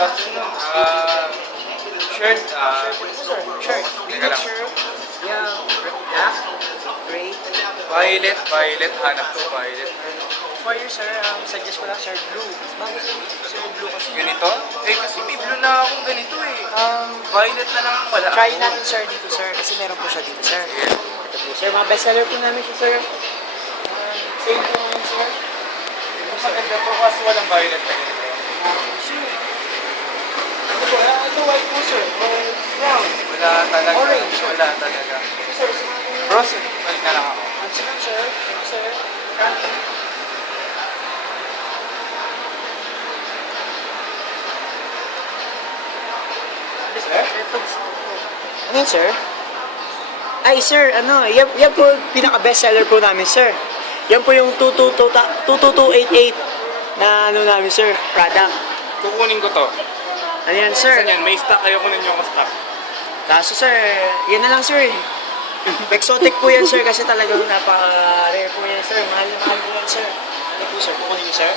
afternoon. Shirt, Shirt. Teka lang. Shirt. Yeah. Black. Gray. Violet, hanap ko, violet. For you, sir, suggest ko lang, sir, blue. Mas bagay sir, blue kasi. Ganito? Eh, kasi may blue na akong ganito eh. Violet na lang ang wala. Try natin, sir, dito, sir. Kasi meron po siya dito, sir. Sige. Ito po, sir. Mga bestseller po namin siya, sir. Same po naman, sir. Mas maganda po kasi walang violet na ganito. Sure. Ito po, ito white po, sir. Or brown. Wala talaga. Orange. Wala talaga. Ito, sir. Rose, balik na lang ako. Sige, sir. Thank you, sir. Sir? Ito gusto ko. Ano yun, sir? Ay, sir, ano, yan po pinaka-bestseller po namin, sir. Yan po yung 22288 na ano namin, sir, product. Kukunin ko to. Ano yan, sir? Saan yan? May stock, ayoko ninyo ako stock. Kaso, sir, yan na lang, sir. Exotic po yan, sir, kasi talagang napaka-rare po yan, sir. Mahal na mahal po yan, sir. Ano po, sir? Kukunin niyo, sir?